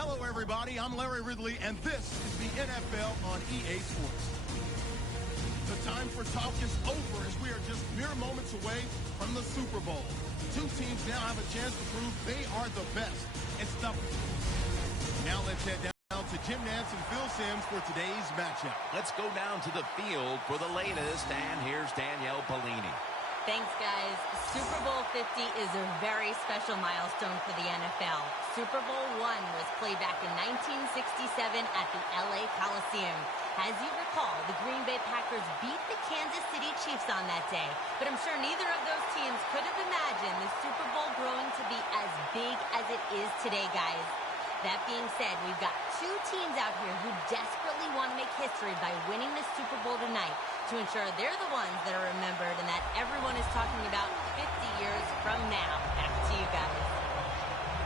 Hello, everybody. I'm Larry Ridley, and this is the NFL on EA Sports. The time for talk is over as we are just mere moments away from the Super Bowl. Two teams now have a chance to prove they are the best. It's the... Now let's head down to Jim Nance and Phil Simms for today's matchup. Let's go down to the field for the latest, and here's Danielle Bellini. Thanks, guys. Super Bowl 50 is a very special milestone for the NFL. Super Bowl I was played back in 1967 at the LA Coliseum. As you recall, the Green Bay Packers beat the Kansas City Chiefs on that day. But I'm sure neither of those teams could have imagined the Super Bowl growing to be as big as it is today, guys. That being said, we've got two teams out here who desperately want to make history by winning the Super Bowl tonight to ensure they're the ones that are remembered and that everyone is talking about 50 years from now. Back to you guys.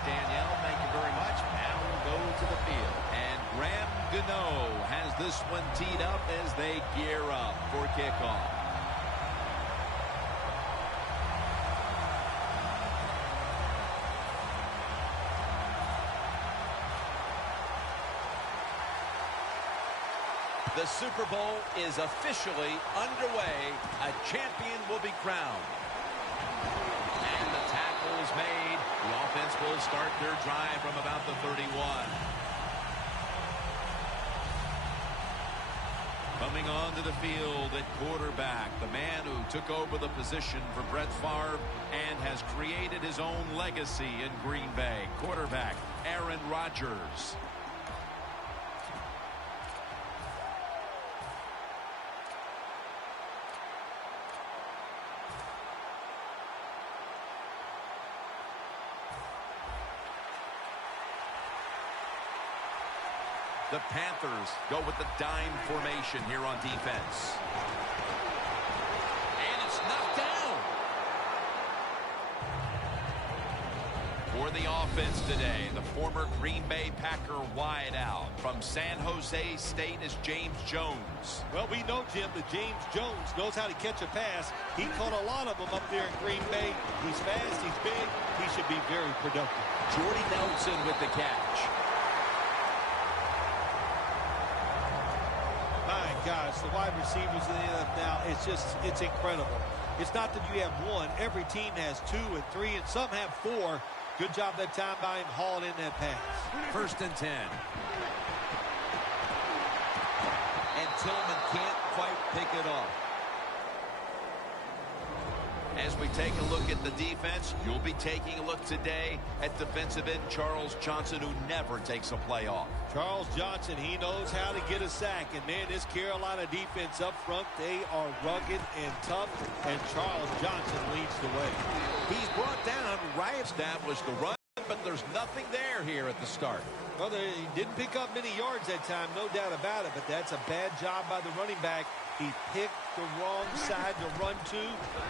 Danielle, thank you very much. Now we'll go to the field. And Graham Gano has this one teed up as they gear up for kickoff. The Super Bowl is officially underway. A champion will be crowned. And the tackle is made. The offense will start their drive from about the 31. Coming onto the field at quarterback, the man who took over the position for Brett Favre and has created his own legacy in Green Bay. Quarterback, Aaron Rodgers. The Panthers go with the dime formation here on defense. And it's knocked down. For the offense today, the former Green Bay Packer wideout from San Jose State is James Jones. Well, we know, Jim, that James Jones knows how to catch a pass. He caught a lot of them up there in Green Bay. He's fast, he's big, he should be very productive. Jordy Nelson with the catch. Gosh, the wide receivers in the NFL, it's incredible. It's not that you have one. Every team has 2 and 3, and some have 4. Good job that time by him hauling in that pass. 1st and 10. And Tillman can't quite pick it off. As we take a look at the defense, you'll be taking a look today at defensive end Charles Johnson, who never takes a play off. Charles Johnson, he knows how to get a sack. And, man, this Carolina defense up front, they are rugged and tough. And Charles Johnson leads the way. He's brought down, right, established the run, but there's nothing there here at the start. Well, he didn't pick up many yards that time, no doubt about it. But that's a bad job by the running back. He picked the wrong side to run to.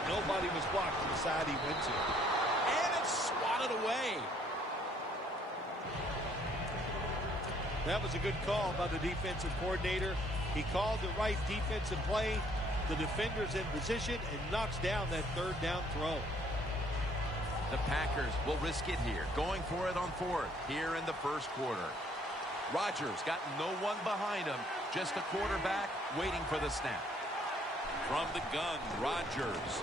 Nobody was blocked to the side he went to. And it's swatted away. That was a good call by the defensive coordinator. He called the right defensive play. The defender's in position and knocks down that 3rd down throw. The Packers will risk it here, going for it on 4th here in the 1st quarter. Rodgers got no one behind him, just a quarterback waiting for the snap. From the gun, Rodgers.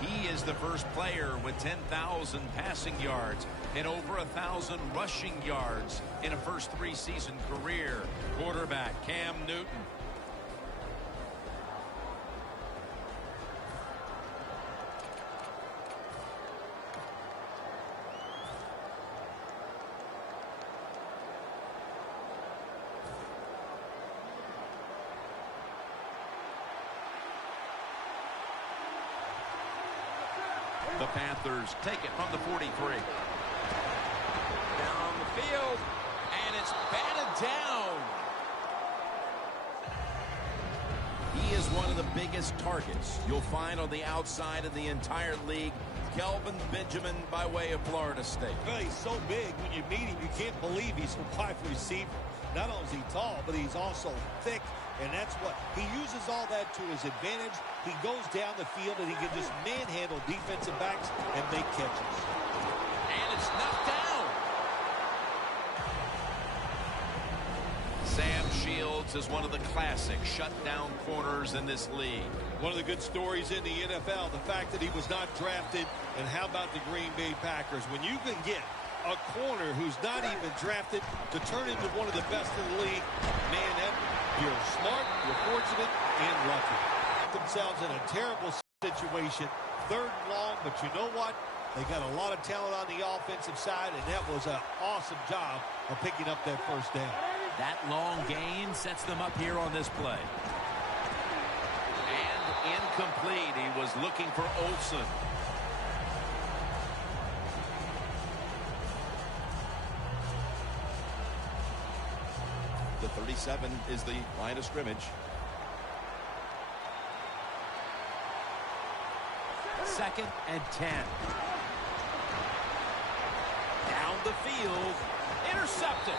He is the first player with 10,000 passing yards and over 1,000 rushing yards in a first 3-season career. Quarterback Cam Newton. The Panthers take it from the 43. Down the field, and it's batted down. He is one of the biggest targets you'll find on the outside of the entire league. Kelvin Benjamin by way of Florida State. Well, he's so big, when you meet him, you can't believe he's a wide receiver. Not only is he tall, but he's also thick And that's what he uses all that to his advantage. He goes down the field and he can just manhandle defensive backs and make catches. And it's knocked down. Sam Shields is one of the classic shutdown corners in this league. One of the good stories in the NFL, the fact that he was not drafted. And how about the Green Bay Packers? When you can get a corner who's not even drafted to turn into one of the best in the league, man, you're smart, you're fortunate, and lucky. Themselves in a terrible situation, 3rd and long, but you know what? They got a lot of talent on the offensive side, and that was an awesome job of picking up that first down. That long gain sets them up here on this play. And incomplete. He was looking for Olsen. The 37 is the line of scrimmage. 2nd and 10. Down the field. Intercepted.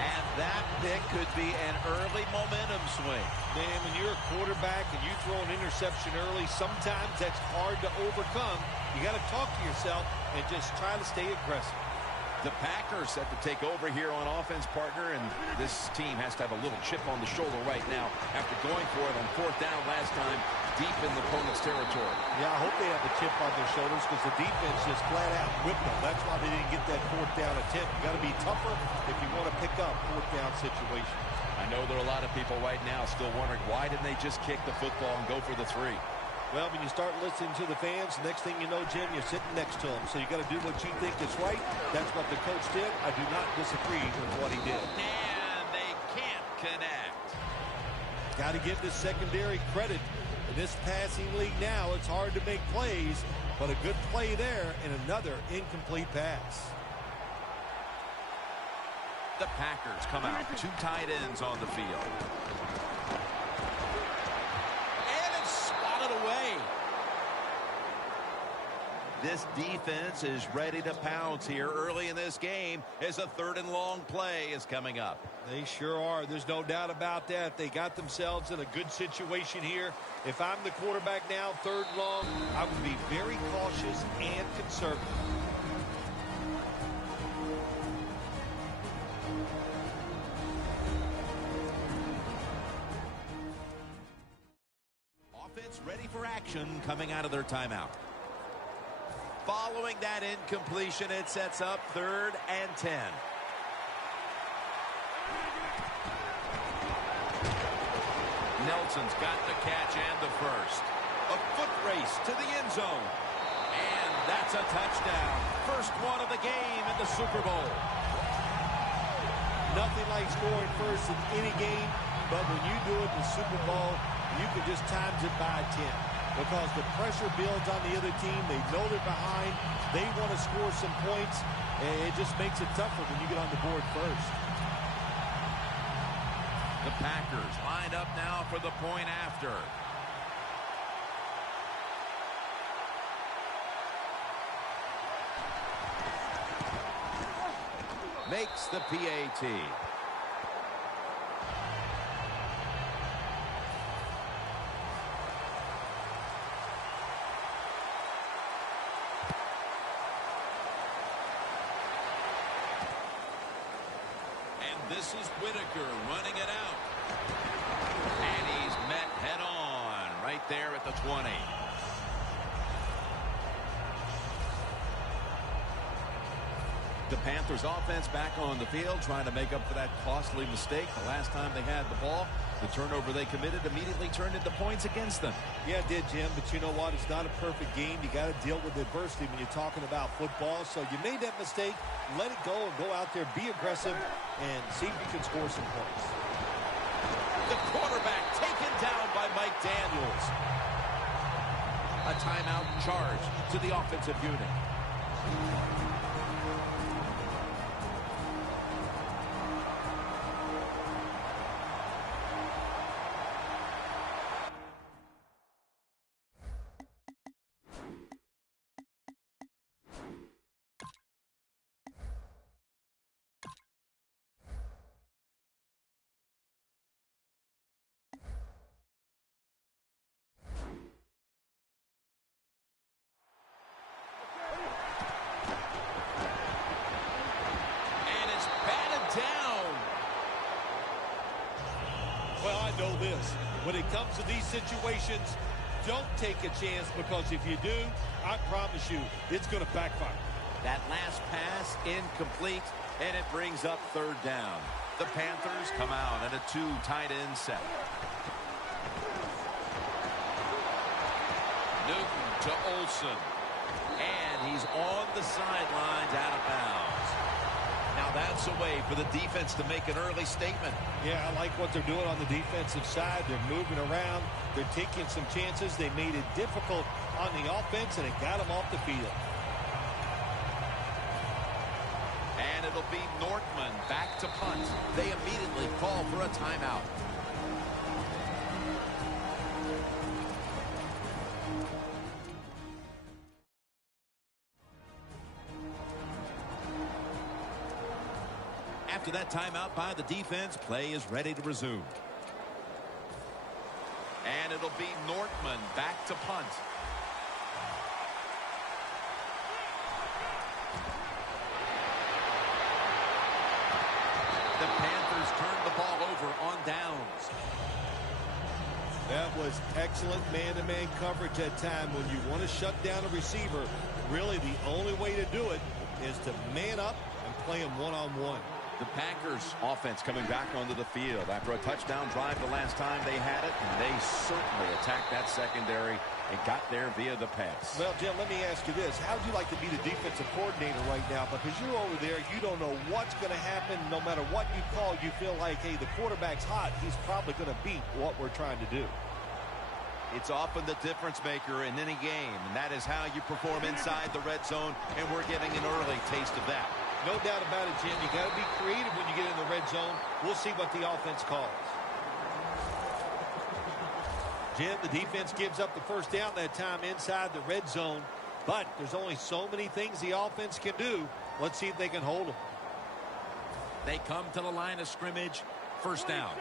And that pick could be an early momentum swing. Man, when you're a quarterback and you throw an interception early, sometimes that's hard to overcome. You got to talk to yourself and just try to stay aggressive. The Packers set to take over here on offense, partner, and this team has to have a little chip on the shoulder right now after going for it on 4th down last time deep in the opponent's territory. Yeah, I hope they have the chip on their shoulders because the defense just flat out whipped them. That's why they didn't get that 4th down attempt. You got to be tougher if you want to pick up 4th down situations. I know there are a lot of people right now still wondering why didn't they just kick the football and go for the 3? Well, when you start listening to the fans, next thing you know, Jim, you're sitting next to them. So you got to do what you think is right. That's what the coach did. I do not disagree with what he did. And they can't connect. Got to give the secondary credit. In this passing league now, it's hard to make plays, but a good play there and another incomplete pass. The Packers come out. 2 tight ends on the field. Away. This defense is ready to pounce here early in this game as a 3rd and long play is coming up. They sure are. There's no doubt about that. They got themselves in a good situation here. If I'm the quarterback now, 3rd and long, I would be very cautious and conservative. Ready for action coming out of their timeout. Following that incompletion, it sets up 3rd and 10. Nelson's got the catch and the first. A foot race to the end zone. And that's a touchdown. First one of the game in the Super Bowl. Nothing like scoring first in any game, but when you do it in the Super Bowl, you can just times it by 10 because the pressure builds on the other team. They know they're behind. They want to score some points, and it just makes it tougher when you get on the board first. The Packers lined up now for the point after. Makes the PAT. This is Whitaker running it out. And he's met head on right there at the 20. The Panthers offense back on the field trying to make up for that costly mistake the last time they had the ball. The turnover they committed immediately turned into points against them. Yeah, it did, Jim, but you know what? It's not a perfect game. You got to deal with adversity when you're talking about football. So you made that mistake. Let it go and go out there, be aggressive, and see if you can score some points. The quarterback taken down by Mike Daniels. A timeout charge to the offensive unit. this. When it comes to these situations, don't take a chance, because if you do, I promise you, it's going to backfire. That last pass incomplete, and it brings up third down. The Panthers come out in a 2 tight end set. Newton to Olsen. And he's on the sidelines out of bounds. Now that's a way for the defense to make an early statement. Yeah, I like what they're doing on the defensive side. They're moving around. They're taking some chances. They made it difficult on the offense, and it got them off the field. And it'll be Nortman back to punt. They immediately call for a timeout. After that timeout by the defense, play is ready to resume. And it'll be Nortman back to punt. The Panthers turned the ball over on downs. That was excellent man-to-man coverage at time. When you want to shut down a receiver, really the only way to do it is to man up and play him one-on-one. The Packers offense coming back onto the field after a touchdown drive the last time they had it, and they certainly attacked that secondary and got there via the pass. Well, Jim, let me ask you this. How would you like to be the defensive coordinator right now? Because you're over there, you don't know what's going to happen. No matter what you call, you feel like, hey, the quarterback's hot. He's probably going to beat what we're trying to do. It's often the difference maker in any game, and that is how you perform inside the red zone, and we're getting an early taste of that. No doubt about it, Jim. You got to be creative when you get in the red zone. We'll see what the offense calls. Jim, the defense gives up the first down that time inside the red zone, but there's only so many things the offense can do. Let's see if they can hold them. They come to the line of scrimmage, first down.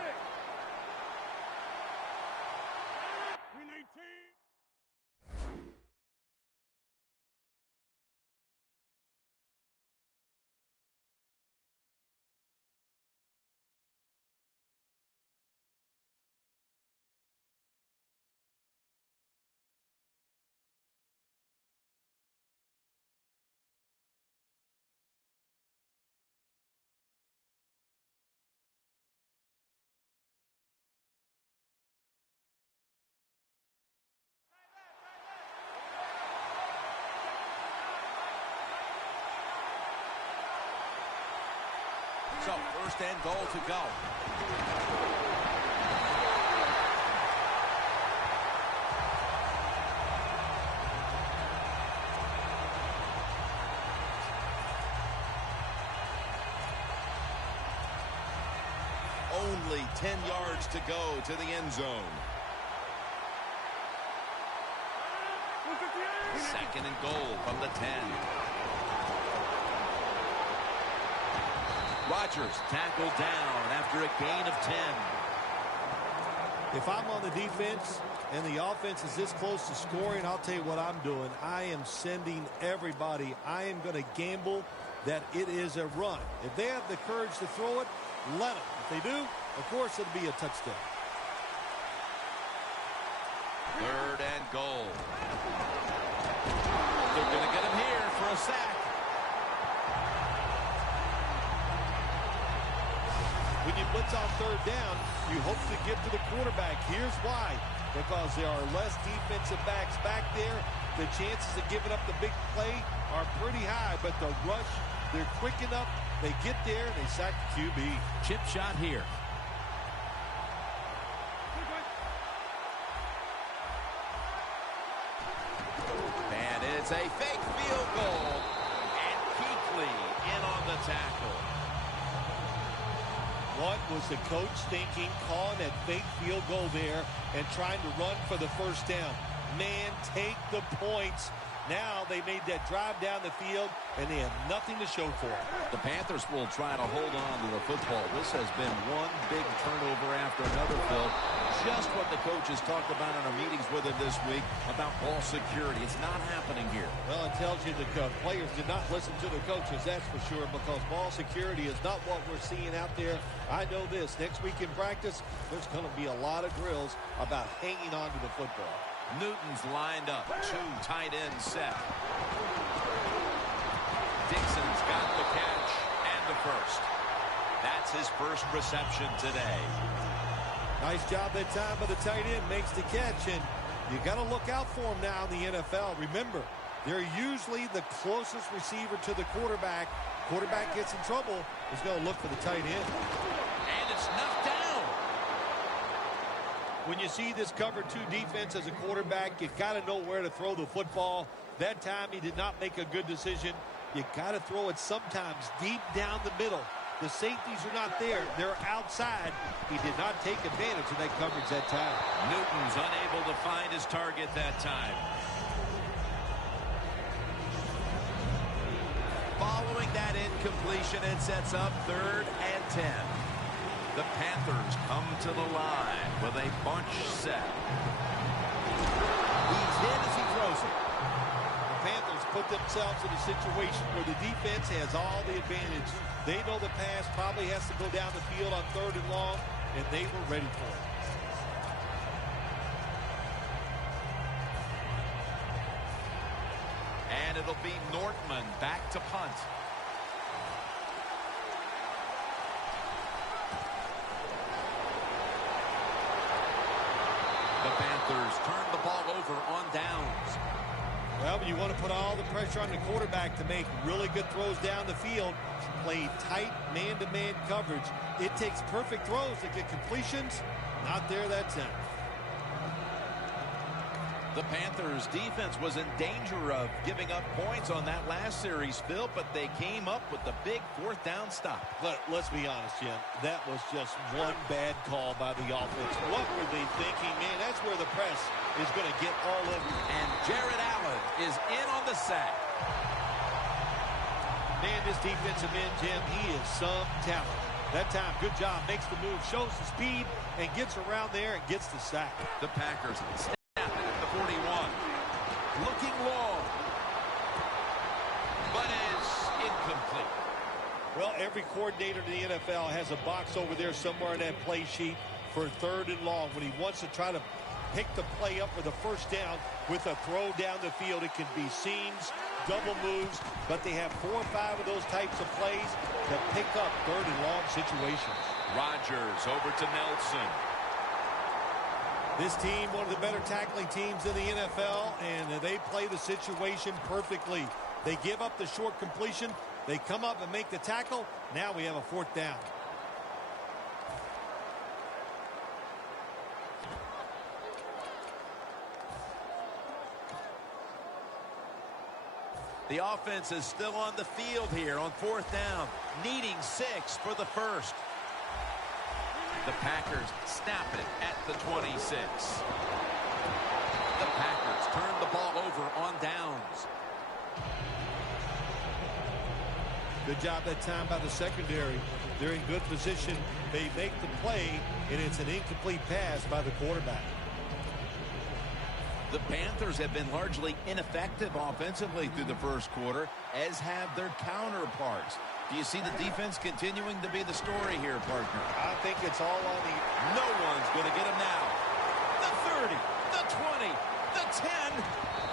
So, first and goal to go. Only 10 yards to go to the end zone. Second and goal from the 10. Rodgers tackled down after a gain of 10. If I'm on the defense and the offense is this close to scoring, I'll tell you what I'm doing. I am sending everybody. I am going to gamble that it is a run. If they have the courage to throw it, let them. If they do, of course, it'll be a touchdown. Third and goal. They're going to get him here for a sack. When you blitz on third down, you hope to get to the quarterback. Here's why. Because there are less defensive backs back there. The chances of giving up the big play are pretty high. But the rush, they're quick enough. They get there, they sack the QB. Chip shot here. And it's a fake field goal. And Kuechly in on the tackle. What was the coach thinking, calling that fake field goal there and trying to run for the first down? Man, take the points. Now they made that drive down the field, and they have nothing to show for it. The Panthers will try to hold on to the football. This has been one big turnover after another, Phil. Just what the coaches talked about in our meetings with him this week about ball security. It's not happening here. Well, it tells you the players did not listen to the coaches, that's for sure, because ball security is not what we're seeing out there. I know this. Next week in practice, there's going to be a lot of drills about hanging on to the football. Newton's lined up. Two tight ends set. Dixon's got the catch and the first. That's his first reception today. Nice job that time by the tight end. Makes the catch, and you got to look out for him now in the NFL. Remember, they're usually the closest receiver to the quarterback. Quarterback gets in trouble, he's going to look for the tight end. And it's knocked down. When you see this cover two defense as a quarterback, you got to know where to throw the football. That time he did not make a good decision. You got to throw it sometimes deep down the middle. The safeties are not there. They're outside. He did not take advantage of that coverage that time. Newton's unable to find his target that time. Following that incompletion, it sets up 3rd and 10. The Panthers come to the line with a bunch set. He's hit as he throws it. The Panthers put themselves in a situation where the defense has all the advantage. They know the pass probably has to go down the field on 3rd and long, and they were ready for it. And it'll be Nortman back to punt. The Panthers turn the ball over on downs. Well, you want to put all the pressure on the quarterback to make really good throws down the field, play tight man-to-man coverage. It takes perfect throws to get completions. Not there that time. The Panthers defense was in danger of giving up points on that last series, Phil, but they came up with the big 4th down stop. But let's be honest, Jim. That was just one bad call by the offense. What were they thinking? Man, that's where the press is going to get all over you. And Jared Allen is in on the sack. Man, this defensive end, Jim, he is some talent. That time, good job. Makes the move, shows the speed, and gets around there and gets the sack. The Packers snap it at the 41. Looking long. But is incomplete. Well, every coordinator in the NFL has a box over there somewhere in that play sheet for 3rd and long. When he wants to try to pick the play up for the first down with a throw down the field, it can be seams, double moves, but they have 4 or 5 of those types of plays that pick up 3rd and long situations. Rodgers over to Nelson. This team, one of the better tackling teams in the NFL, and they play the situation perfectly. They give up the short completion. They come up and make the tackle. Now we have a 4th down. The offense is still on the field here on 4th down, needing 6 for the first. The Packers snap it at the 26. The Packers turn the ball over on downs. Good job that time by the secondary. They're in good position. They make the play, and it's an incomplete pass by the quarterback. The Panthers have been largely ineffective offensively through the first quarter, as have their counterparts. Do you see the defense continuing to be the story here, partner? I think it's all on the... No one's going to get him now. The 30, the 20, the 10,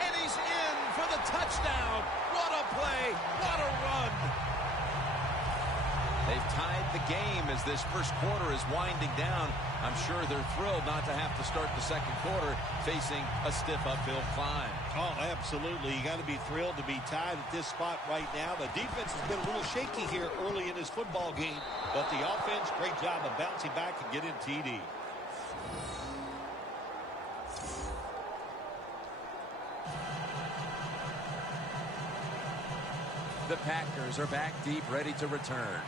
and he's in for the touchdown. What a play. What a run. They've tied the game as this first quarter is winding down. I'm sure they're thrilled not to have to start the second quarter facing a stiff uphill climb. Oh, absolutely. You got to be thrilled to be tied at this spot right now. The defense has been a little shaky here early in this football game, but the offense, great job of bouncing back and getting TD. The Packers are back deep, ready to return.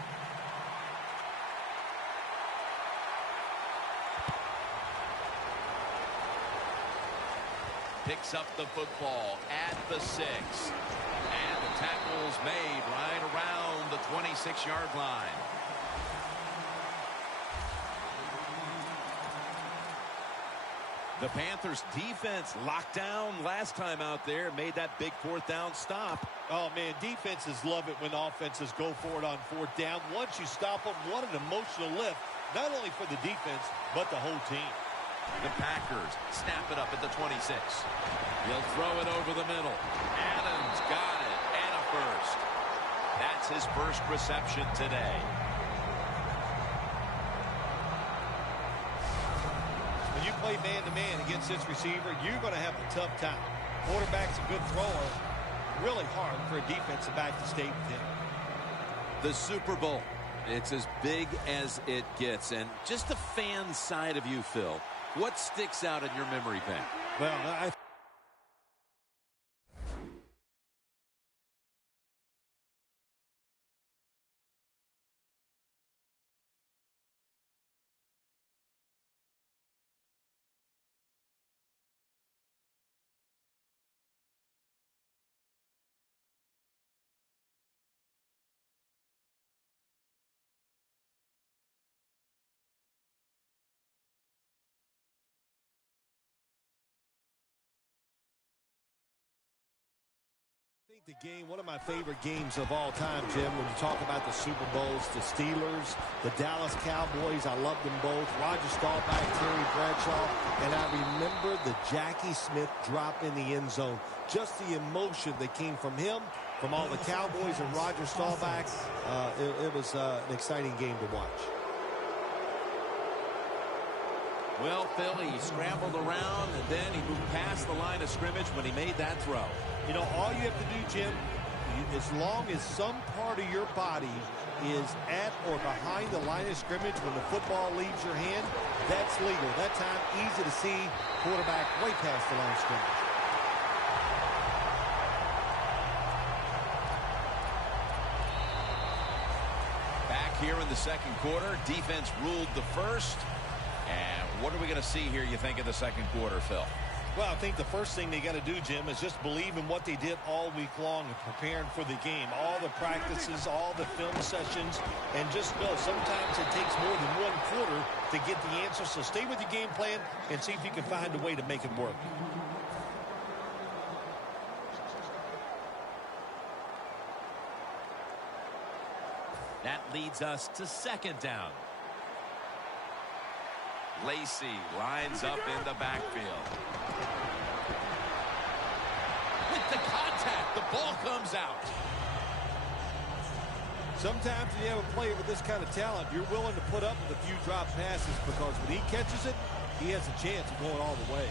picks up the football at the 6. And the tackle's made right around the 26-yard line. The Panthers defense locked down last time out there, made that big 4th down stop. Oh, man, defenses love it when offenses go for it on 4th down. Once you stop them, what an emotional lift, not only for the defense, but the whole team. The Packers snap it up at the 26. He'll throw it over the middle. Adams got it, and a first. That's his first reception today. When you play man-to-man against this receiver, you're going to have a tough time. Quarterback's a good thrower. Really hard for a defensive back to stay with him. The Super Bowl. It's as big as it gets. And just the fan side of you, Phil, what sticks out in your memory bank? Well, I think the game, one of my favorite games of all time, Jim, when you talk about the Super Bowls, the Steelers, the Dallas Cowboys, I love them both. Roger Staubach, Terry Bradshaw, and I remember the Jackie Smith drop in the end zone. Just the emotion that came from him, from all the Cowboys and Roger Staubach. It was an exciting game to watch. Well, Phil, he scrambled around, and then he moved past the line of scrimmage when he made that throw. You know, all you have to do, Jim, as long as some part of your body is at or behind the line of scrimmage when the football leaves your hand, that's legal. That time, easy to see quarterback way past the line of scrimmage. Back here in the second quarter, defense ruled the first. And what are we going to see here, you think, in the second quarter, Phil? Well, I think the first thing they got to do, Jim, is just believe in what they did all week long and preparing for the game. All the practices, all the film sessions, and just know sometimes it takes more than one quarter to get the answer. So stay with your game plan and see if you can find a way to make it work. That leads us to second down. Lacey lines up in the backfield. With the contact, the ball comes out. Sometimes when you have a player with this kind of talent, you're willing to put up with a few drop passes because when he catches it, he has a chance of going all the way.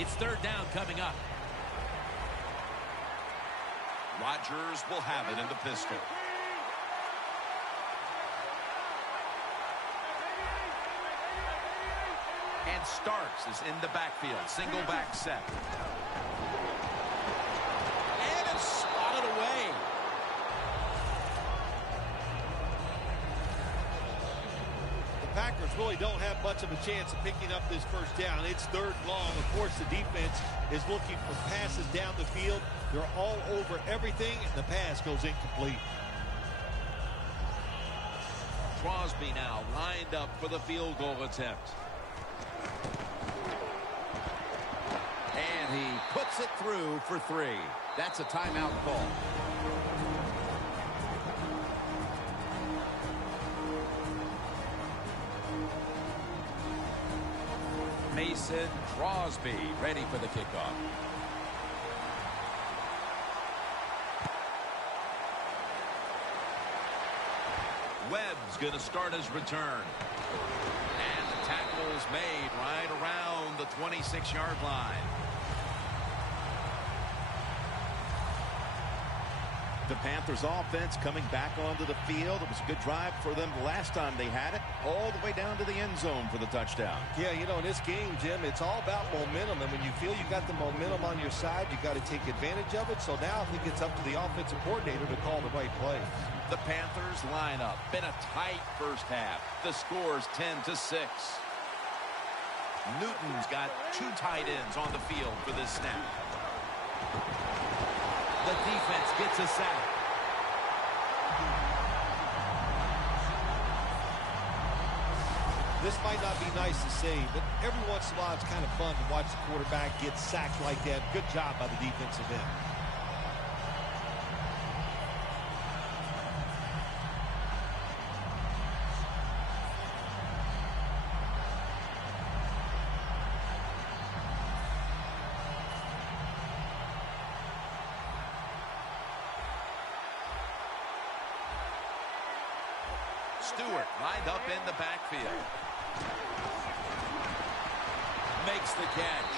It's third down coming up. Rodgers will have it in the pistol. And Starks is in the backfield. Single back set. And it's swatted away. The Packers really don't have much of a chance of picking up this first down. It's third long. Of course, the defense is looking for passes down the field. They're all over everything, and the pass goes incomplete. Crosby now lined up for the field goal attempt. And he puts it through for 3. That's a timeout call. Mason Crosby ready for the kickoff. Webb's going to start his return. And the tackle's made right around the 26-yard line. The Panthers offense coming back onto the field. It was a good drive for them the last time they had it, all the way down to the end zone for the touchdown. Yeah, you know, in this game, Jim, it's all about momentum. And when you feel you got the momentum on your side, you got to take advantage of it. So now I think it's up to the offensive coordinator to call the right play. The Panthers lineup. Been a tight first half. The score's 10-6. Newton's got 2 tight ends on the field for this snap. The defense gets a sack. This might not be nice to say, but every once in a while it's kind of fun to watch the quarterback get sacked like that. Good job by the defensive end. Stewart lined up in the backfield. Makes the catch.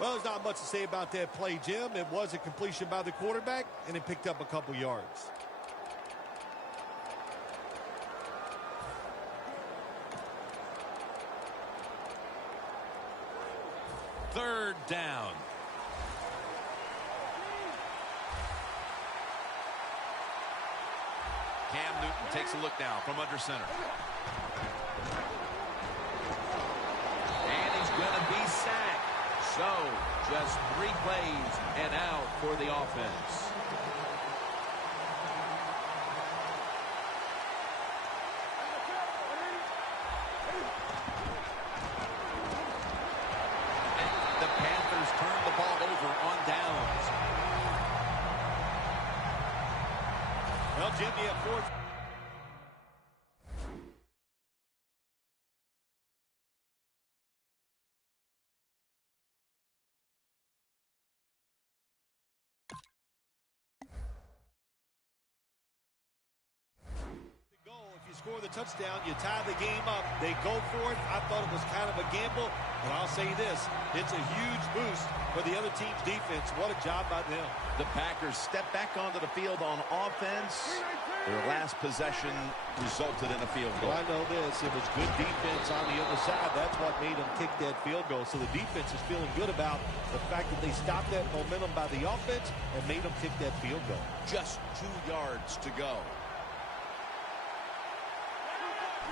Well, there's not much to say about that play, Jim. It was a completion by the quarterback, and it picked up a couple yards. Third down. Cam Newton takes a look now from under center. And he's going to be sacked. So, just 3 plays and out for the offense. Turn the ball over on downs. Well, Jim, you have 4th. If you score the touchdown, you tie the game up. They go for it. I thought it was kind of a gamble, but I'll say this. It's a huge boost for the other team's defense. What a job by them. The Packers step back onto the field on offense. Their last possession resulted in a field goal. Well, I know this. It was good defense on the other side. That's what made them kick that field goal. So the defense is feeling good about the fact that they stopped that momentum by the offense and made them kick that field goal. Just 2 yards to go.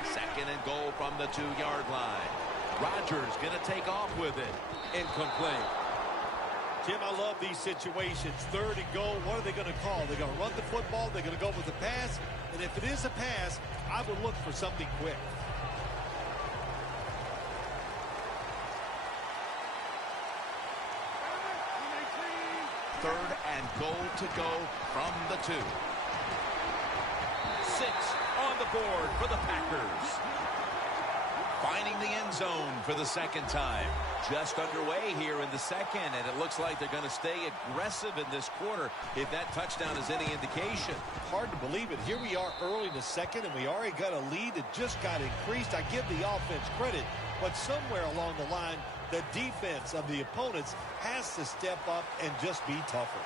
Second and goal from the 2-yard line. Rodgers going to take off with it. Incomplete. Jim, I love these situations. 3rd and goal. What are they going to call? They're going to run the football. They're going to go with the pass. And if it is a pass, I would look for something quick. Third and goal to go from the 2. 6 on the board for the Packers. Finding the end zone for the 2nd time. Just underway here in the 2nd, and it looks like they're going to stay aggressive in this quarter if that touchdown is any indication. Hard to believe it. Here we are early in the 2nd, and we already got a lead that just got increased. I give the offense credit, but somewhere along the line, the defense of the opponents has to step up and just be tougher.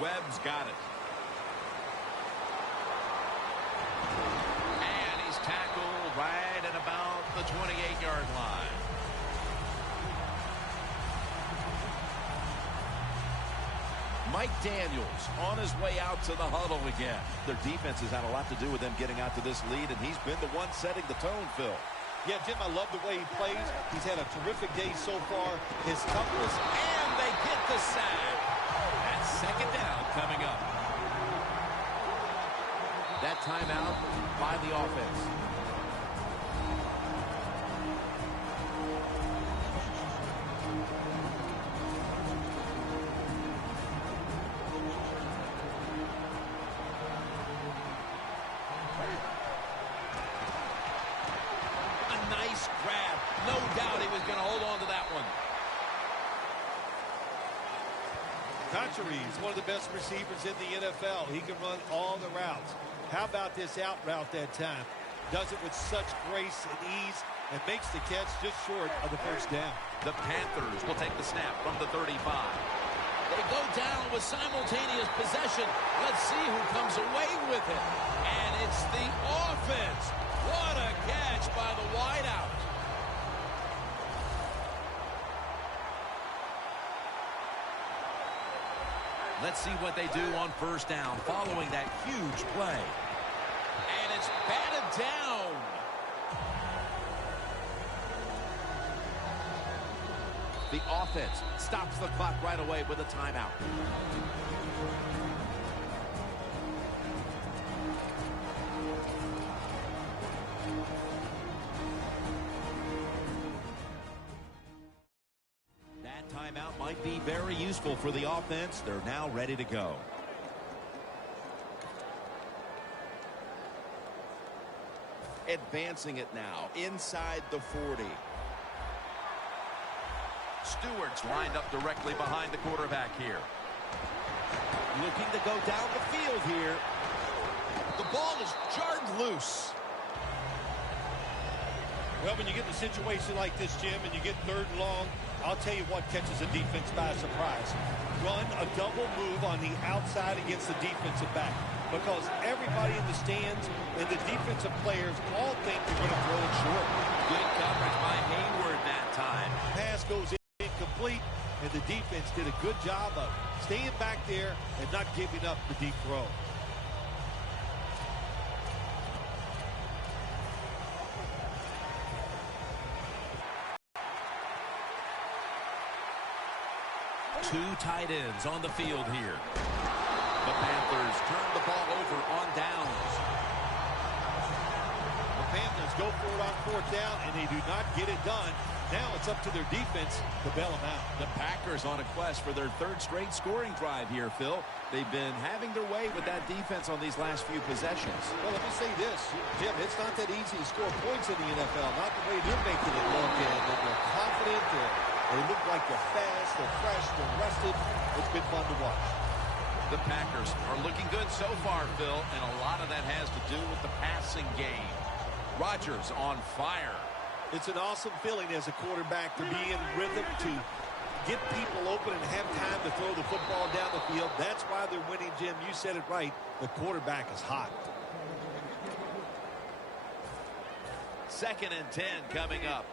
Webb's got it. And he's tackled right at about the 28-yard line. Mike Daniels on his way out to the huddle again. Their defense has had a lot to do with them getting out to this lead, and he's been the one setting the tone, Phil. Yeah, Jim, I love the way he plays. He's had a terrific day so far. His toughness. And they get the sack. That's 2nd down coming up. That timeout by the offense. Nice grab. No doubt he was going to hold on to that one. Is one of the best receivers in the NFL. He can run all the routes. How about this out route that time? Does it with such grace and ease and makes the catch just short of the first down. The Panthers will take the snap from the 35. They go down with simultaneous possession. Let's see who comes away with it. And it's the offense. What a catch by the wideout. Let's see what they do on first down following that huge play. And it's batted down. The offense stops the clock right away with a timeout. That timeout might be very useful for the offense. They're now ready to go. Advancing it now inside the 40. Stewart's lined up directly behind the quarterback here. Looking to go down the field here. The ball is jarred loose. Well, when you get in a situation like this, Jim, and you get third and long, I'll tell you what catches a defense by surprise. Run a double move on the outside against the defensive back. Because everybody in the stands and the defensive players all think they're going to throw it short. Good coverage by Hayward that time. Pass goes incomplete, and the defense did a good job of staying back there and not giving up the deep throw. Two tight ends on the field here. The Panthers turn the ball over on downs. The Panthers go for it on fourth down, and they do not get it done. Now it's up to their defense to bail them out. The Packers on a quest for their third straight scoring drive here, Phil. They've been having their way with that defense on these last few possessions. Well, let me say this, Jim, it's not that easy to score points in the NFL, not the way they're making it look. And they're confident, they look like they're fast, they're fresh, they're rested. It's been fun to watch. The Packers are looking good so far, Phil, and a lot of that has to do with the passing game. Rodgers on fire. It's an awesome feeling as a quarterback to be in rhythm, to get people open and have time to throw the football down the field. That's why they're winning, Jim. You said it right. The quarterback is hot. 2nd and 10 coming up.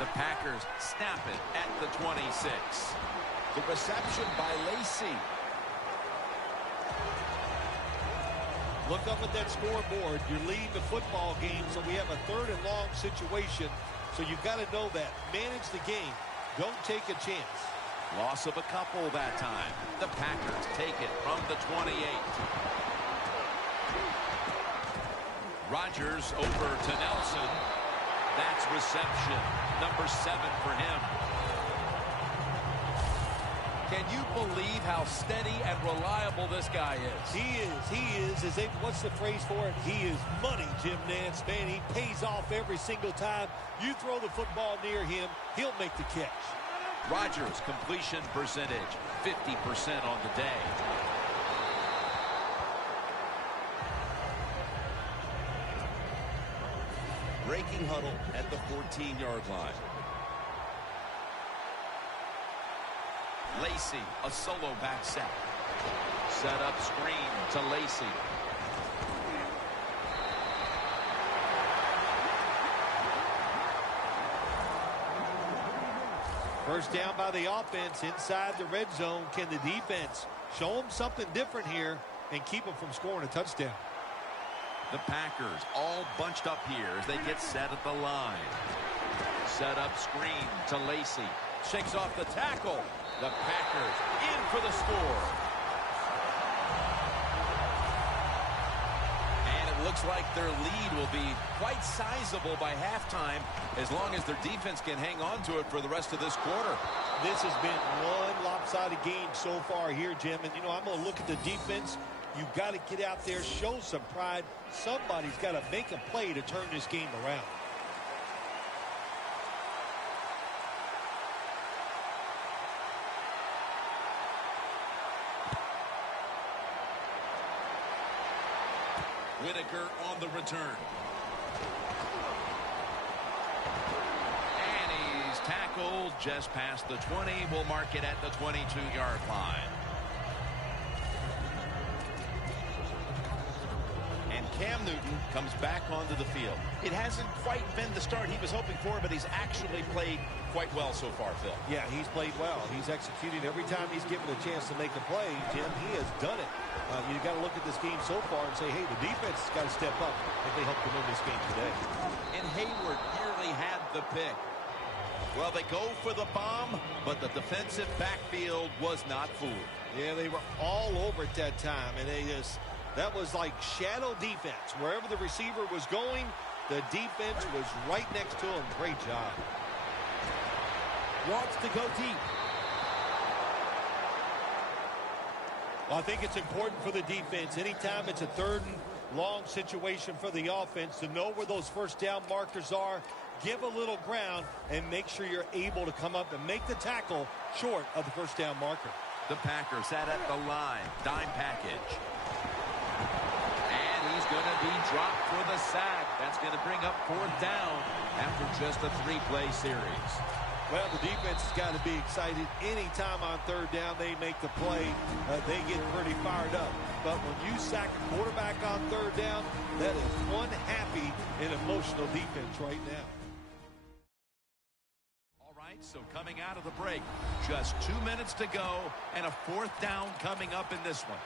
The Packers snap it at the 26. The reception by Lacy. Look up at that scoreboard. You're leading the football game, so we have a 3rd and long situation. So you've got to know that. Manage the game. Don't take a chance. Loss of a couple that time. The Packers take it from the 28. Rodgers over to Nelson. That's reception. Number 7 for him. Can you believe how steady and reliable this guy is? He is. What's the phrase for it? He is money, Jim Nantz. Man, he pays off every single time. You throw the football near him, he'll make the catch. Rodgers' completion percentage, 50% on the day. Breaking huddle at the 14-yard line. Lacy, a solo back set. Set up screen to Lacy. First down by the offense inside the red zone. Can the defense show them something different here and keep them from scoring a touchdown? The Packers all bunched up here as they get set at the line. Set up screen to Lacy. Shakes off the tackle. The Packers in for the score. And it looks like their lead will be quite sizable by halftime as long as their defense can hang on to it for the rest of this quarter. This has been one lopsided game so far here, Jim. And, you know, I'm going to look at the defense. You've got to get out there, show some pride. Somebody's got to make a play to turn this game around. Whitaker on the return. And he's tackled just past the 20. We'll mark it at the 22-yard line. Cam Newton comes back onto the field. It hasn't quite been the start he was hoping for, but he's actually played quite well so far, Phil. Yeah, he's played well. He's executed every time he's given a chance to make a play. Jim, he has done it. You got to look at this game so far and say, hey, the defense has got to step up if they hope to win this game today. And Hayward nearly had the pick. Well, they go for the bomb, but the defensive backfield was not fooled. Yeah, they were all over at that time, and they just... That was like shadow defense. Wherever the receiver was going, the defense was right next to him. Great job. Wants to go deep. Well, I think it's important for the defense. Anytime it's a third and long situation for the offense, to know where those first down markers are, give a little ground, and make sure you're able to come up and make the tackle short of the first down marker. The Packers sat at the line. Dime package. He's going to be dropped for the sack. That's going to bring up fourth down after just a 3-play series. Well, the defense has got to be excited. Anytime on third down they make the play, they get pretty fired up. But when you sack a quarterback on third down, that is one happy and emotional defense right now. All right, so coming out of the break, just 2 minutes to go and a fourth down coming up in this one.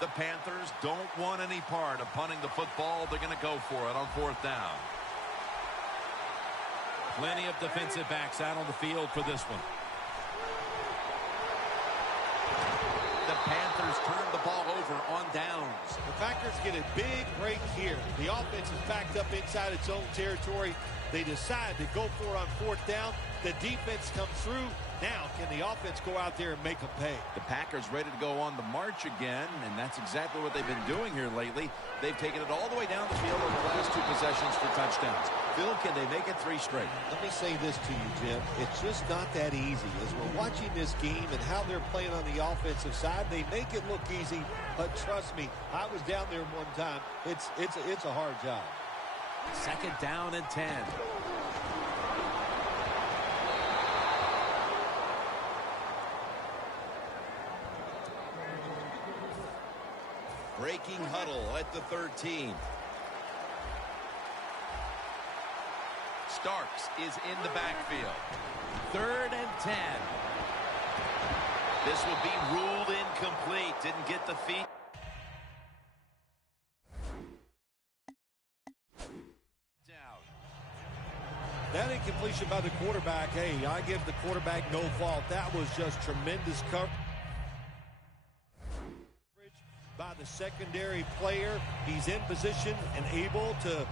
The Panthers don't want any part of punting the football. They're going to go for it on fourth down. Plenty of defensive backs out on the field for this one. The Panthers turn the ball over on downs. The Packers get a big break here. The offense is backed up inside its own territory. They decide to go for it on fourth down. The defense comes through. Now, can the offense go out there and make them pay? The Packers ready to go on the march again, and that's exactly what they've been doing here lately. They've taken it all the way down the field over the last 2 possessions for touchdowns. Phil, can they make it 3 straight? Let me say this to you, Jim. It's just not that easy. As we're watching this game and how they're playing on the offensive side, they make it look easy, but trust me, I was down there one time. It's a hard job. Second down and 10. Breaking huddle at the 13. Starks is in the backfield. 3rd and 10. This will be ruled incomplete. Didn't get the feet. Down. That incompletion by the quarterback, hey, I give the quarterback no fault. That was just tremendous coverage by the secondary player. He's in position and able to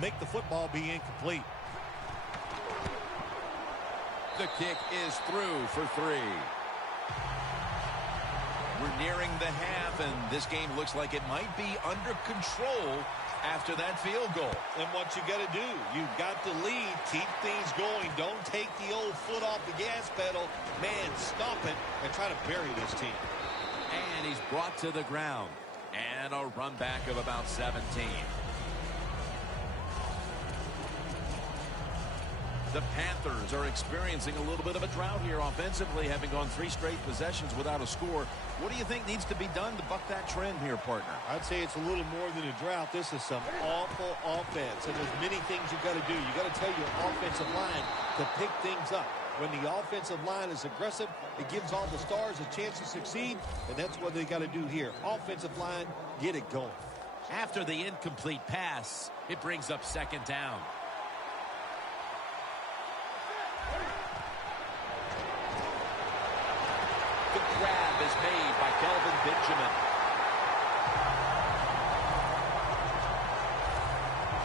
make the football be incomplete. The kick is through for 3. We're nearing the half, and this game looks like it might be under control after that field goal. And what you got to do, you've got to lead, keep things going. Don't take the old foot off the gas pedal. Man, stomp it and try to bury this team. And he's brought to the ground. And a run back of about 17. The Panthers are experiencing a little bit of a drought here offensively, having gone 3 straight possessions without a score. What do you think needs to be done to buck that trend here, partner? I'd say it's a little more than a drought. This is some awful offense, and there's many things you've got to do. You've got to tell your offensive line to pick things up. When the offensive line is aggressive, it gives all the stars a chance to succeed, and that's what they got to do here. Offensive line, get it going. After the incomplete pass, it brings up second down. The grab is made by Kelvin Benjamin.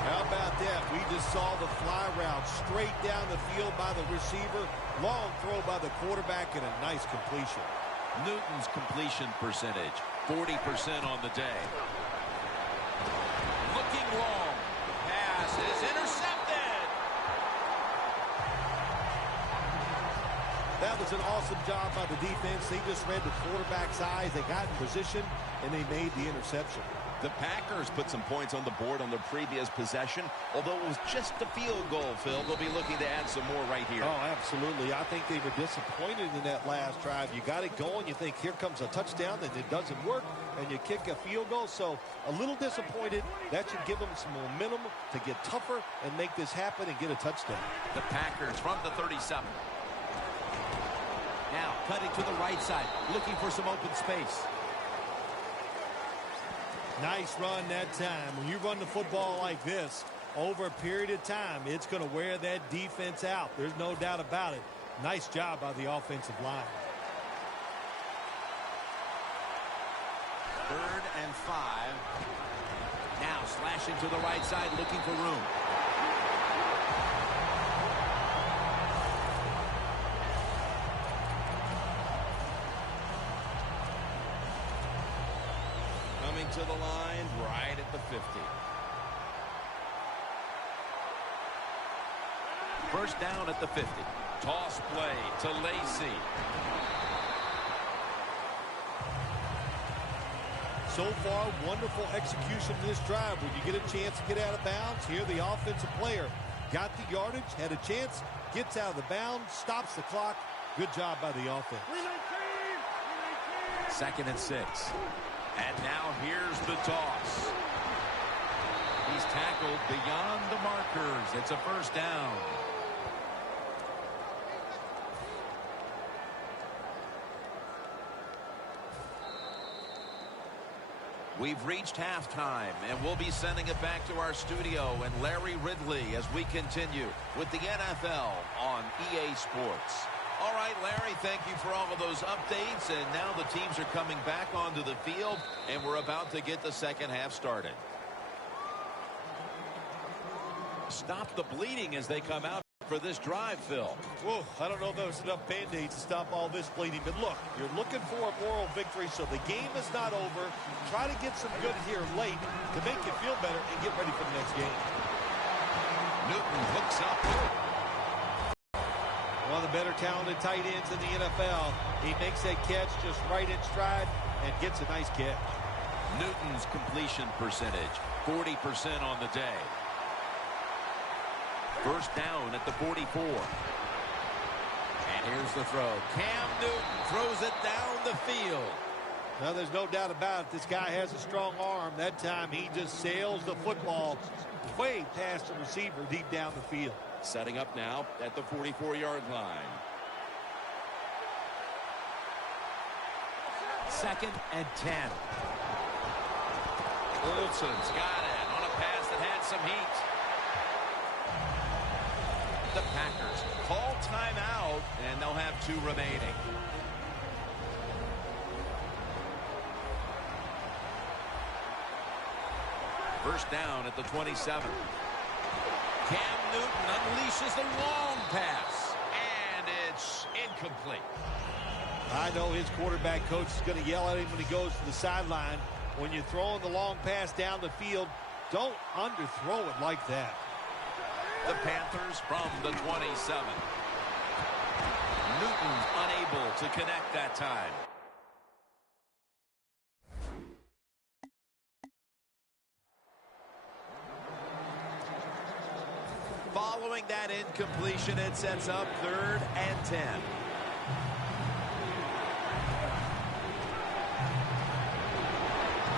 How about that? We just saw the fly route straight down the field by the receiver. Long throw by the quarterback and a nice completion. Newton's completion percentage, 40% on the day. Looking long. Pass is intercepted. That was an awesome job by the defense. They just read the quarterback's eyes. They got in position, and they made the interception. The Packers put some points on the board on their previous possession. Although it was just a field goal, Phil, they'll be looking to add some more right here. Oh, absolutely. I think they were disappointed in that last drive. You got it going. You think, here comes a touchdown, and it doesn't work, and you kick a field goal. So a little disappointed. That should give them some momentum to get tougher and make this happen and get a touchdown. The Packers from the 37. Now cutting to the right side, looking for some open space. Nice run that time. When you run the football like this over a period of time, it's going to wear that defense out. There's no doubt about it. Nice job by the offensive line. 3rd and 5. Now slashing to the right side, looking for room. Coming to the line right at the 50. First down at the 50. Toss play to Lacey. So far, wonderful execution in this drive. When you get a chance to get out of bounds, here the offensive player got the yardage, had a chance, gets out of the bounds, stops the clock. Good job by the offense. 2nd and 6. And now here's the toss. He's tackled beyond the markers. It's a first down. We've reached halftime, and we'll be sending it back to our studio and Larry Ridley as we continue with the NFL on EA Sports. All right, Larry, thank you for all of those updates, and now the teams are coming back onto the field, and we're about to get the second half started. Stop the bleeding as they come out for this drive, Phil. Whoa, I don't know if there's enough Band-Aids to stop all this bleeding, but look, you're looking for a moral victory, so the game is not over. Try to get some good here late to make you feel better and get ready for the next game. Newton hooks up. One of the better talented tight ends in the NFL. He makes that catch just right in stride and gets a nice catch. Newton's completion percentage, 40% on the day. First down at the 44. And here's the throw. Cam Newton throws it down the field. Now, there's no doubt about it. This guy has a strong arm. That time he just sails the football way past the receiver deep down the field. Setting up now at the 44-yard line. 2nd and 10. Wilson's got it on a pass that had some heat. The Packers call timeout, and they'll have 2 remaining. First down at the 27. Cam Newton unleashes the long pass, and it's incomplete. I know his quarterback coach is going to yell at him when he goes to the sideline. When you're throwing the long pass down the field, don't underthrow it like that. The Panthers from the 27. Newton unable to connect that time. Following that incompletion, it sets up 3rd and 10.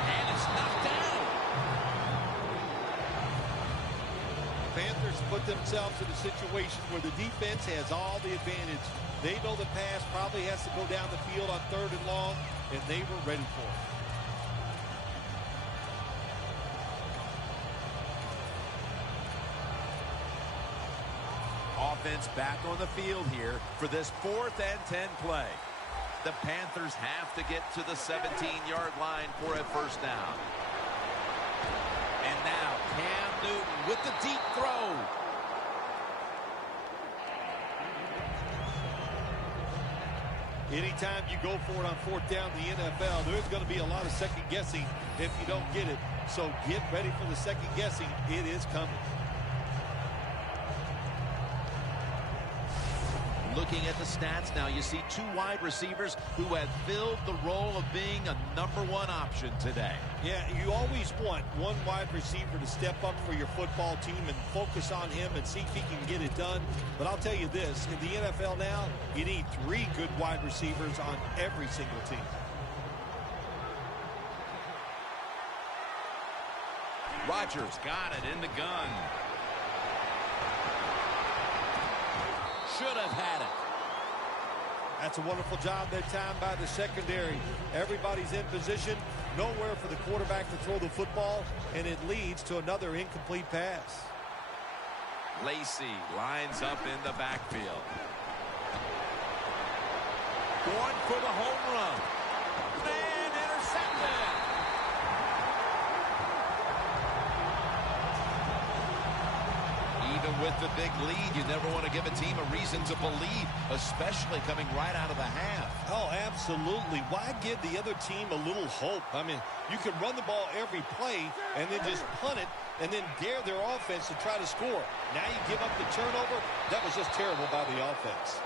And it's knocked down. The Panthers put themselves in a situation where the defense has all the advantage. They know the pass probably has to go down the field on 3rd and long, and they were ready for it. Offense back on the field here for this 4th and 10 play. The Panthers have to get to the 17-yard line for a first down. And now Cam Newton with the deep throw. Anytime you go for it on 4th down in the NFL, there's going to be a lot of second guessing if you don't get it. So get ready for the second guessing. It is coming. Looking at the stats now, you see two wide receivers who have filled the role of being a #1 option today. Yeah, you always want one wide receiver to step up for your football team and focus on him and see if he can get it done. But I'll tell you this, in the NFL now, you need 3 good wide receivers on every single team. Rodgers got it in the gun. Should have had it. That's a wonderful job that time by the secondary. Everybody's in position, nowhere for the quarterback to throw the football, and it leads to another incomplete pass. Lacey lines up in the backfield. Going for the home run. And intercepted. Even with the big lead, you never want to give a team a reason to believe, especially coming right out of the half. Oh, absolutely. Why give the other team a little hope? I mean, you can run the ball every play and then just punt it and then dare their offense to try to score. Now you give up the turnover. That was just terrible by the offense.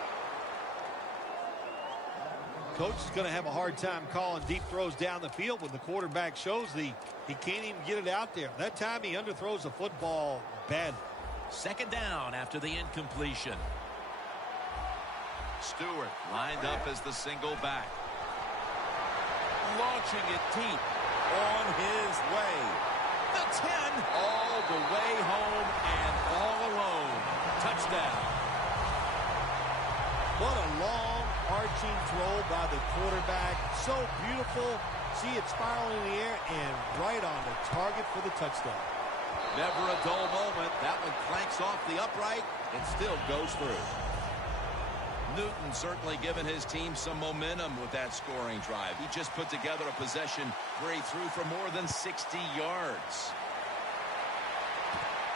Coach is going to have a hard time calling deep throws down the field when the quarterback shows he can't even get it out there. That time he underthrows the football badly. Second down after the incompletion. Stewart lined up as the single back. Launching it deep on his way. The 10 all the way home and all alone. Touchdown. What a long arching throw by the quarterback. So beautiful. See it spiral in the air and right on the target for the touchdown. Never a dull moment. That one clanks off the upright and still goes through. Newton certainly given his team some momentum with that scoring drive. He just put together a possession where he threw for more than 60 yards.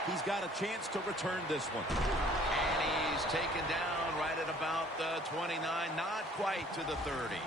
He's got a chance to return this one. And he's taken down right at about the 29, not quite to the 30.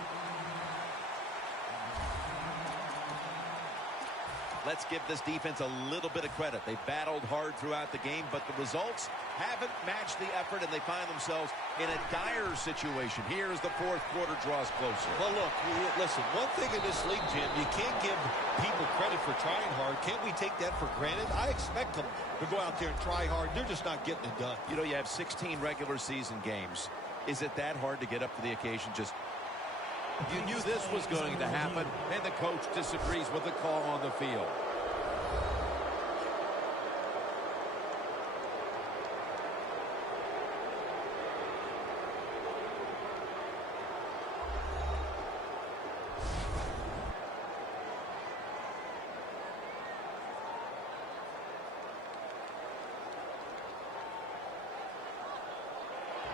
Let's give this defense a little bit of credit. They battled hard throughout the game, but the results haven't matched the effort, and they find themselves in a dire situation. Here as the fourth quarter draws closer. Well, look, listen, one thing in this league, Jim, you can't give people credit for trying hard. Can't we take that for granted? I expect them to go out there and try hard. They're just not getting it done. You know, you have 16 regular season games. Is it that hard to get up to the occasion? Just you knew this was going to happen, and the coach disagrees with the call on the field.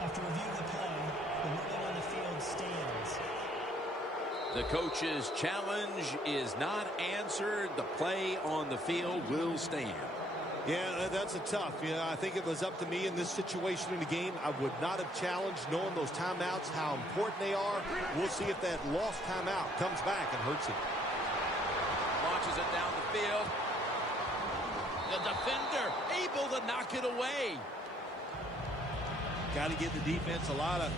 After reviewing the play, the ruling on the field stands. The coach's challenge is not answered. The play on the field will stand. Yeah, that's a tough. You know, I think if it was up to me in this situation in the game, I would not have challenged, knowing those timeouts, how important they are. We'll see if that lost timeout comes back and hurts him. Launches it down the field. The defender able to knock it away. Got to give the defense a lot of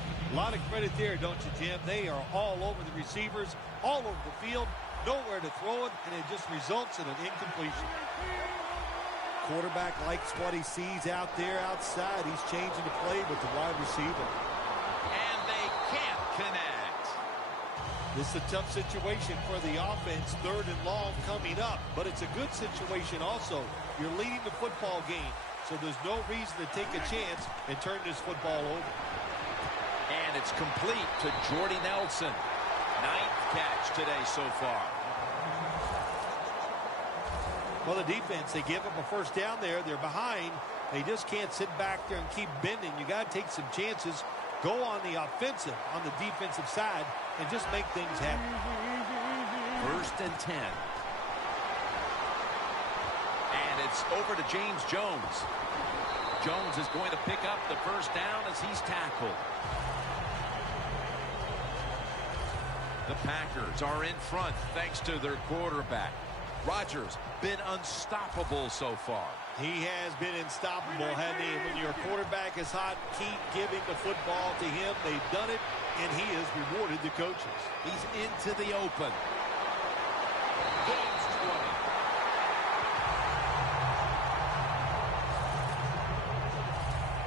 credit there, don't you, Jim? They are all over the receivers, all over the field, nowhere to throw it, and it just results in an incompletion. Quarterback likes what he sees out there outside. He's changing the play with the wide receiver. And they can't connect. This is a tough situation for the offense, 3rd and long coming up, but it's a good situation also. You're leading the football game. So there's no reason to take a chance and turn this football over. And it's complete to Jordy Nelson. 9th catch today so far. Well, the defense, they give up a first down there. They're behind. They just can't sit back there and keep bending. You got to take some chances. Go on the offensive, on the defensive side, and just make things happen. 1st and 10. It's over to James Jones. Jones is going to pick up the first down as he's tackled. The Packers are in front thanks to their quarterback. Rodgers been unstoppable so far. He has been unstoppable, hasn't he? When your quarterback is hot, keep giving the football to him. They've done it, and he has rewarded the coaches. He's into the open. Gains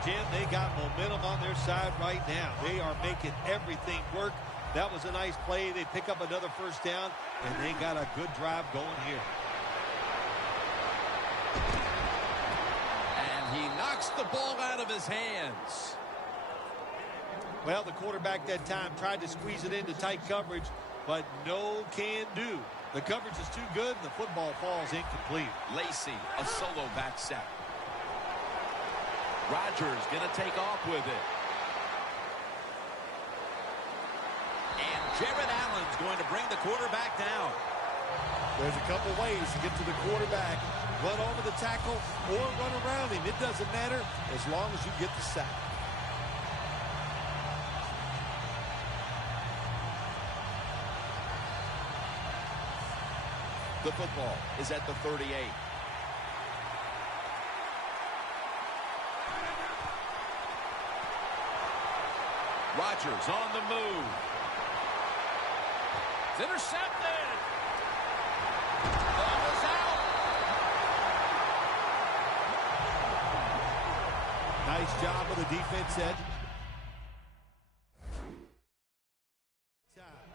20. Jim, they got momentum on their side right now. They are making everything work. That was a nice play. They pick up another first down, and they got a good drive going here. And he knocks the ball out of his hands. Well, the quarterback that time tried to squeeze it into tight coverage, but no can do. The coverage is too good, and the football falls incomplete. Lacy, a solo back set. Rodgers going to take off with it. And Jared Allen's going to bring the quarterback down. There's a couple ways to get to the quarterback. Run over the tackle or run around him. It doesn't matter as long as you get the sack. The football is at the 38. Rodgers on the move. It's intercepted. Ball is out. Nice job of the defense, Ed.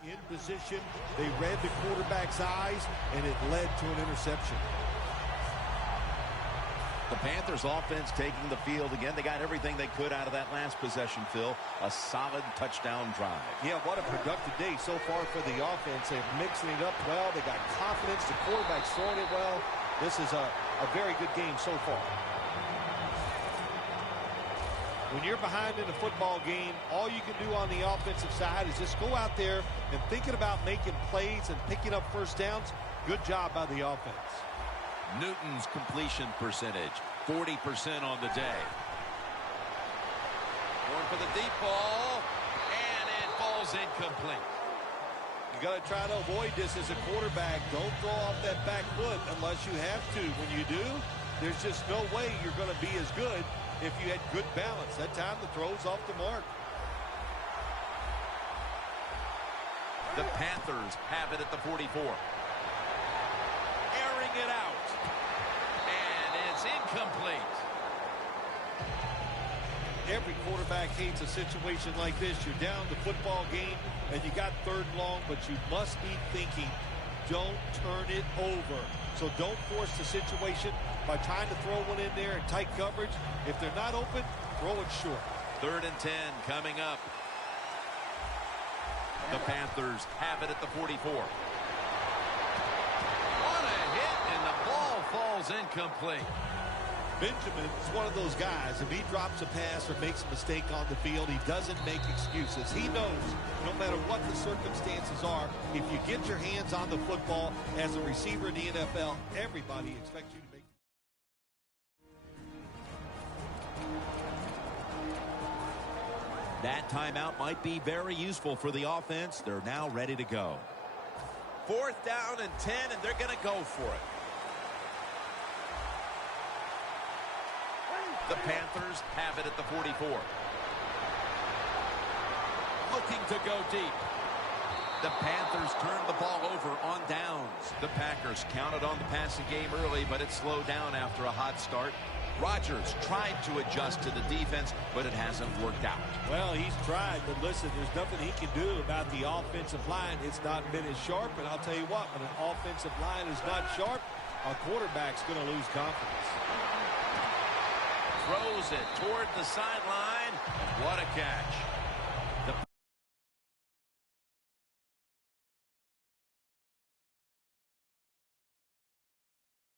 In position, they read the quarterback's eyes, and it led to an interception. The Panthers offense taking the field again. They got everything they could out of that last possession, Phil. A solid touchdown drive. Yeah, what a productive day so far for the offense. They're mixing it up well. They got confidence. The quarterback's throwing it well. This is a very good game so far. When you're behind in a football game, all you can do on the offensive side is just go out there and thinking about making plays and picking up first downs. Good job by the offense. Newton's completion percentage, 40% on the day. Going for the deep ball, and it falls incomplete. You got to try to avoid this as a quarterback. Don't throw off that back foot unless you have to. When you do, there's just no way you're going to be as good if you had good balance. That time the throw's off the mark. The Panthers have it at the 44. Airing it out. And it's incomplete. Every quarterback hates a situation like this. You're down the football game, and you got third and long, but you must be thinking, don't turn it over. So don't force the situation by trying to throw one in there in tight coverage. If they're not open, throw it short. 3rd and 10 coming up. The Panthers have it at the 44. What a hit, and the ball falls incomplete. Benjamin is one of those guys. If he drops a pass or makes a mistake on the field, he doesn't make excuses. He knows no matter what the circumstances are, if you get your hands on the football as a receiver in the NFL, everybody expects you to make. That timeout might be very useful for the offense. They're now ready to go. 4th down and 10, and they're going to go for it. The Panthers have it at the 44. Looking to go deep. The Panthers turned the ball over on downs. The Packers counted on the passing game early, but it slowed down after a hot start. Rodgers tried to adjust to the defense, but it hasn't worked out. Well, he's tried, but listen, there's nothing he can do about the offensive line. It's not been as sharp, and I'll tell you what, when an offensive line is not sharp, a quarterback's going to lose confidence. Throws it toward the sideline, and what a catch.